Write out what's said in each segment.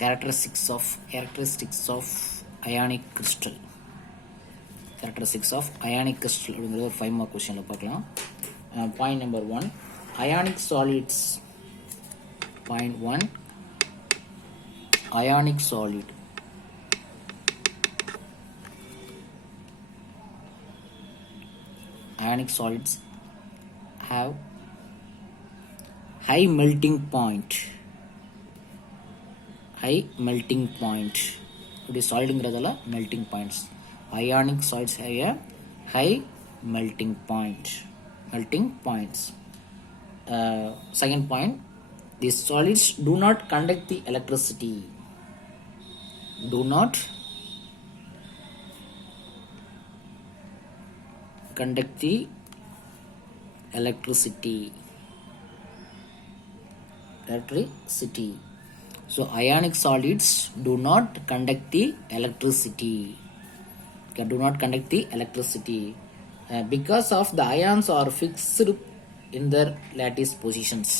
characteristics of ionic crystal. Characteristics of ionic crystal அப்படிங்கிற ஒரு 5 mark क्वेश्चनல பார்க்கலாம். Point number 1, ionic solids. Point 1, ionic solid. Ionic solids have high melting point. High melting point. It is solid ingradala melting points. Ionic solids have a high melting point. Melting points. Second point, these solids do not conduct the electricity. Do not conduct the electricity. So ionic solids do not conduct the electricity. Okay, do not conduct the electricity because of the ions are fixed in their lattice positions.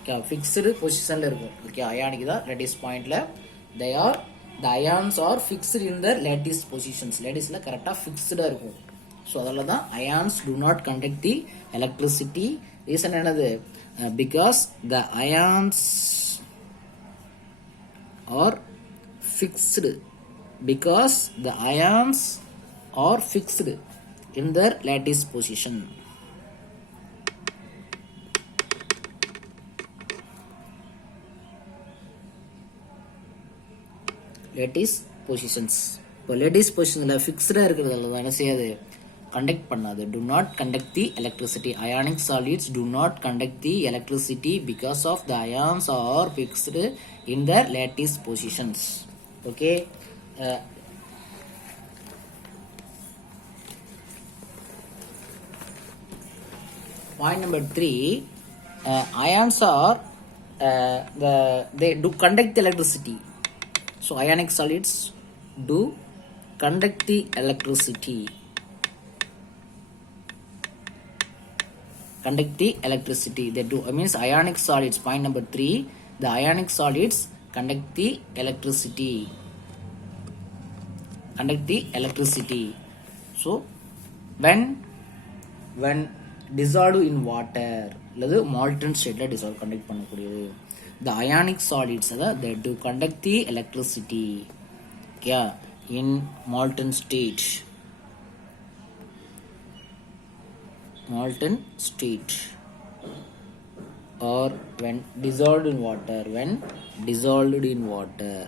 Okay, fixed position la irukum. Okay, ionic da lattice point la the ions are fixed in their lattice positions. Lattice la correct ah fixed ah irukum. So adala da ions do not conduct the electricity. Reason enadhu? Because the ions are fixed. Because the ions are fixed in their lattice position. Lattice positions. இப்போ lattice positionல ஃபிக்ஸ்டாக இருக்கிறதால தான் என்ன செய்யாது, conduct பண்ணாது. Do not conduct the electricity. Ionic solids do not conduct the electricity because of the ions are fixed in their lattice positions. Okay. Point number 3, ions are they do conduct the electricity. So ionic solids do conduct the electricity. Conduct the electricity. They do. Means ionic solids. Point number 3, the ionic solids conduct the electricity. Conduct the electricity. So when dissolved in water, அல்லது molten state la dissolve conduct பண்ணக்கூடியது. The ionic solids they do conduct the electricity. Yeah, in molten state. Molten state or when dissolved in water. When dissolved in water.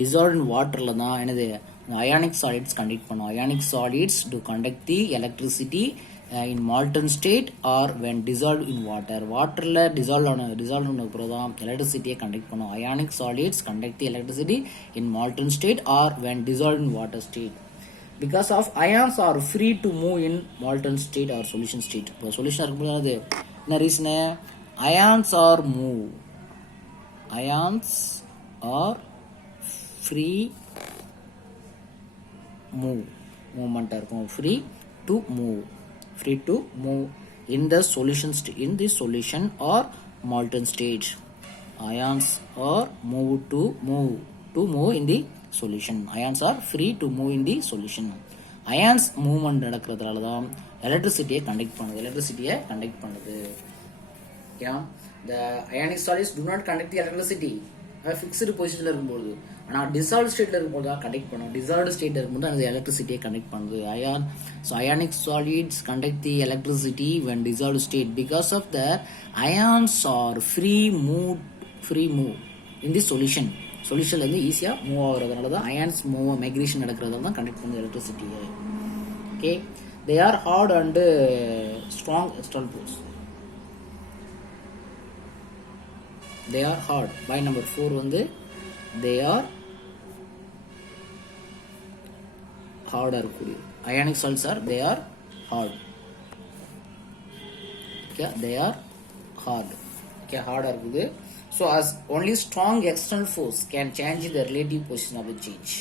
Dissolved in water la தான் என்னது ionic solids conduct பண்ணும். Ionic solids do conduct the electricity in molten state or when dissolved in water. Waterல dissolved ஆன பிறகு தான் electricity conduct பண்ணும். Ionic solids conduct the electricity in molten state or when dissolved in water state. Because of ions are free to move in molten state or solution state. இப்போ solution இருக்கும்போது என்ன reason? Ions are move. Ions are free move. Movement இருக்கும். Free to move. Free to move in the solution in the solution or molten state. Ions are to move in the solution. Ions are free to move in the solution. Ions movement நடக்கிறதுனால தான் electricity conduct பண்ணுது. Yeah, the ionic solids do not conduct the electricity. Fixed பொசிஷனில் இருக்கும்போது, ஆனால் dissolve ஸ்டேட்டில் இருக்கும்போது தான் conduct பண்ணும். டிசால்வ்டு ஸ்டேட்டில் இருக்கும்போது அந்த எலக்ட்ரிசிட்டியை கண்டக்ட் பண்ணுது. Ionic solids conduct the electricity when dissolved state because of the ions are free move in the solution. சொல்யூஷன்ல இருந்து ஈஸியாக மூவ் ஆகுறதுனால தான் அயான்ஸ் மைக்ரேஷன் நடக்கிறதால தான் கண்டக்ட் பண்ணுது எலக்ட்ரிசிட்டியை. Okay, they are hard and strong external force. They are hard. By number 4 வந்து they are hard இருக்கக்கூடிய ionic solids are they are hard. Okay, they are hard. Okay, hard இருக்குது. So as only strong external force can change the relative position of the change.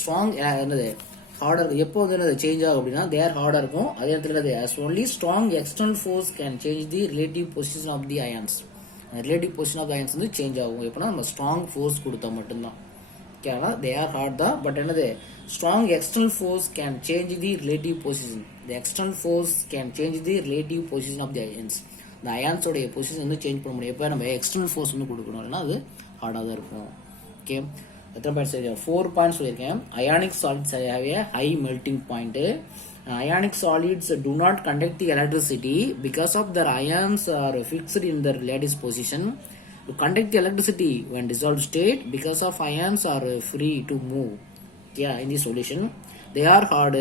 Strong என்னது harder எப்போ வந்து அது change ஆகும் அப்படின்னா they are ஹார்டா இருக்கும். அதே இடத்துல as only strong external force can change the relative position of the ions. Relative position of ions வந்து சேஞ்ச் ஆகும் எப்படின்னா நம்ம ஸ்ட்ராங் ஃபோர்ஸ் கொடுத்தா மட்டும்தான். ஓகேவா, தே ஆர் ஹார்ட் தான், பட் என்னது strong external force can change the relative position. The external force can change the relative position of the ions. இந்த அயான்ஸோடைய பொசிஷன் வந்து சேஞ்ச் பண்ண முடியும். எப்போ நம்ம எக்ஸ்டர்னல் ஃபோர்ஸ் வந்து கொடுக்கணும் இல்லைன்னா அது ஹார்டாக தான் இருக்கும். ஓகே, எத்தனை பாயிண்ட்ஸ் 4 பாயிண்ட்ஸ் சொல்லியிருக்கேன். Ionic solids have A high melting point. Ionic solids do not conduct the electricity because of their ions are fixed in their lattice position. To conduct the electricity when dissolved state because of ions are free to move. Yeah, in the solution they are hard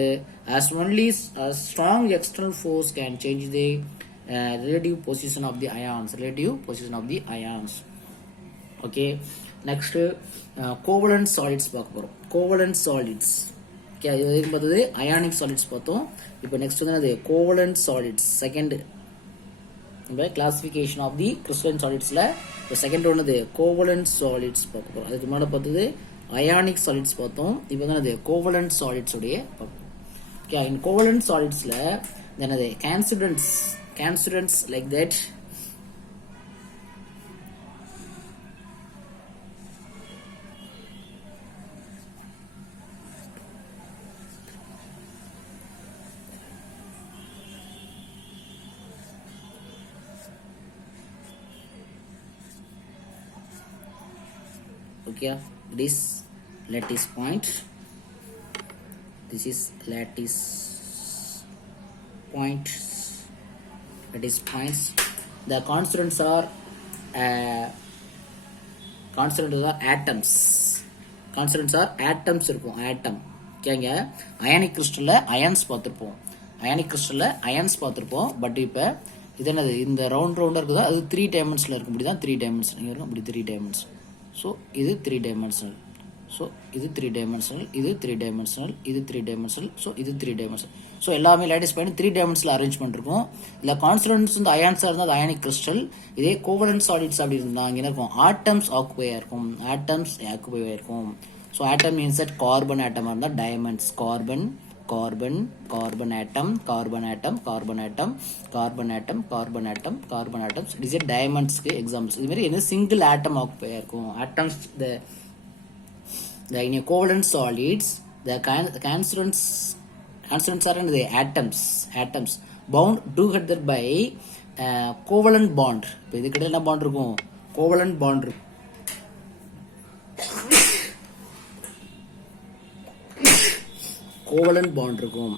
as only a strong external force can change the relative position of the ions. Relative position of the ions. Okay, next covalent solids பார்க்க போறோம். Covalent solids. Okay, இது பார்த்தது ionic solids பார்த்தோம். இப்போ next வந்து என்னது covalent solids. Second நம்ம classification of the crystalline சாலிட்ஸ்ல இப்போ செகண்ட் ஒன்று கோவலன்ட் சாலிட்ஸ் பார்க்க போகிறோம். அதுக்கு முன்னாடி பார்த்தது அயானிக் சாலிட்ஸ் பார்த்தோம். இப்போ வந்து என்னது கோவலன்ட் சாலிட்ஸ் உடைய பார்ப்போம். ஓகே, இன் கோவலன்ட் சாலிட்ஸ்ல என்னது constituents like that okay, this lattice point, this is lattice point, lattice points. The constituents are atoms. Constituents are atoms இருக்கும். atom. ஓகேங்க, அயானிக் கிறிஸ்டல்ல அயன்ஸ் பார்த்துருப்போம். பட் இப்போ இது என்னது இந்த ரவுண்டா இருக்குதா, அது 3 டைமென்ஷன்ல இருக்கும். இப்படி தான் 3 டைமென்ஷன் இங்கே இருக்கும். இப்படி 3 டைமென்ஷன். ஸோ இது 3 டைமென்ஷனல். ஸோ இது 3 டைமென்ஷனல், இது 3 டைமென்ஷனல், இது 3 டைமென்ஷனல். ஸோ இது 3 டைமென்ஷனல். ஸோ எல்லாமே லேட்டிஸ் பாயிண்ட் 3 டைமென்ஷனல் அரேஞ்ச்மெண்ட் இருக்கும். இல்லை கான்ஸ்டன்ட்ஸ் வந்து அயான்ஸாக இருந்தால் அது அயானிக் கிறிஸ்டல். இதே கோவலன்ட் சாலிட்ஸ் அப்படி இருந்தால் அங்கே இருக்கும் ஆட்டம்ஸ் ஆக்குபை ஆயிருக்கும். So atom means that carbon ஆட்டமாக இருந்தால் diamonds. Carbon atoms. It is a டைமண்ட்ஸ்க்கு எக்ஸாம்பிள்ஸ். இது மாதிரி என்ன சிங்கிள் ஆட்டம் ஆக்குபை இருக்கும். Atoms in a covalent solids the constituents are in the atoms bound together by covalent bond. இப்போ இதுக்கிட்ட என்ன bond இருக்கும்? கோவலன்ட் பாண்ட் இருக்கும்.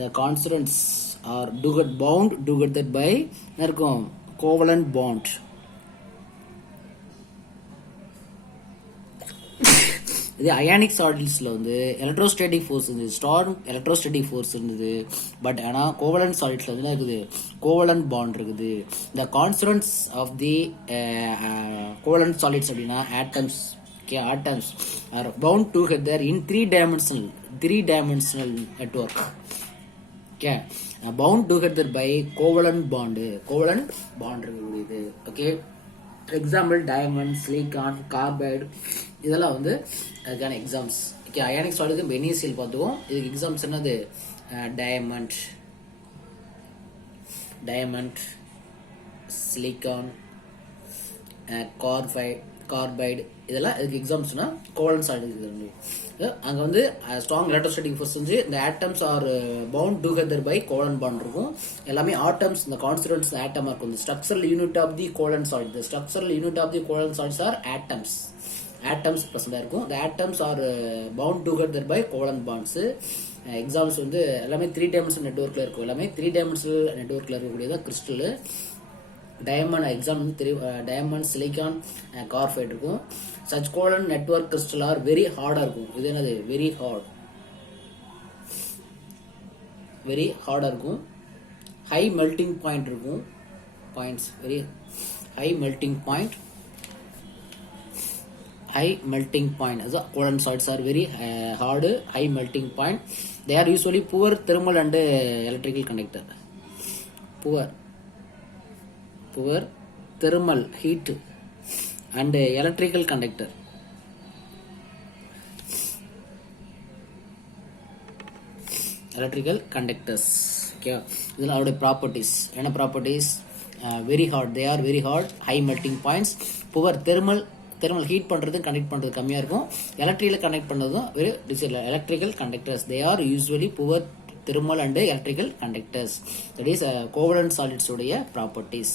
the constituents are bound together by என்ன இருக்கும்? covalent bond. இது அயானிக் சாலிட்ஸ்ல வந்து எலக்ட்ரோஸ்டாட்டிக் ஃபோர்ஸ் இருந்தது, ஸ்ட்ராங் எலக்ட்ரோஸ்டாட்டிக் ஃபோர்ஸ் இருந்தது. பட் ஆனால் கோவலன்ட் சாலிட்ஸ்ல வந்து இருக்குது கோவலன்ட் பாண்ட் இருக்குது. இந்த constants of the covalent solids அப்படின்னா atoms. Okay, atoms are bound together in 3 dimensional network. Okay, bound together by covalent bond இருக்கக்கூடியது. Okay, example diamond, silicon, carbide இதெல்லாம் வந்து அதுக்கான எக்ஸாம்ஸ். ஓகே, அயானிக் சாலிட்க்கு பெனிசியல் பார்த்துவோம். இதுக்கு எக்ஸாம்ஸ் என்னது? டைமண்ட், சிலிக்கான், கார்பைடு இதெல்லாம் இதுக்கு எக்ஸாம்ஸ்னா கோவலன்ட் சாலிட். அங்கே வந்து ஸ்ட்ராங் எலக்ட்ரோஸ்டாட்டிக் ஃபோர்ஸ் வந்து இந்த atoms are bound together by covalent bond இருக்கும். எல்லாமே ஆட்டம்ஸ். இந்த கான்ஸ்டிட்யூயன்ட்ஸ் ஆட்டமா இருக்கும். இந்த structural unit of the covalent solid, the structural unit of the covalent solids are atoms பிரசண்டா இருக்கும். the atoms are bound together by covalent bonds. Examples வந்து எல்லாமே 3 டைமென்ஷனல் நெட்வொர்க்ல இருக்கும். எல்லாமே 3 டைமென்ஷனல் நெட்வொர்க்ல இருக்கக்கூடியதான் crystal. Diamond example diamond, silicon, carbide இருக்கும். Such covalent network crystal are very ஹார்டா இருக்கும். இது என்னது? வெரி ஹார்டா இருக்கும். ஹை மெல்டிங் பாயிண்ட் இருக்கும். Very high melting point. As a covalent solids are very hard, high melting point. They are usually poor thermal and electrical conductor. Poor thermal heat and electrical conductor. Electrical conductors. Okay, இதில் அவருடைய properties என்ன properties? Very hard, they are very hard, high melting points, poor thermal heat பண்ணுறது connect பண்ணுறது கம்மியாக இருக்கும். Electrical connect பண்ணுறதும் very electrical conductors, they are usually poor thermal and electrical conductors. That is covalent solids உடைய properties.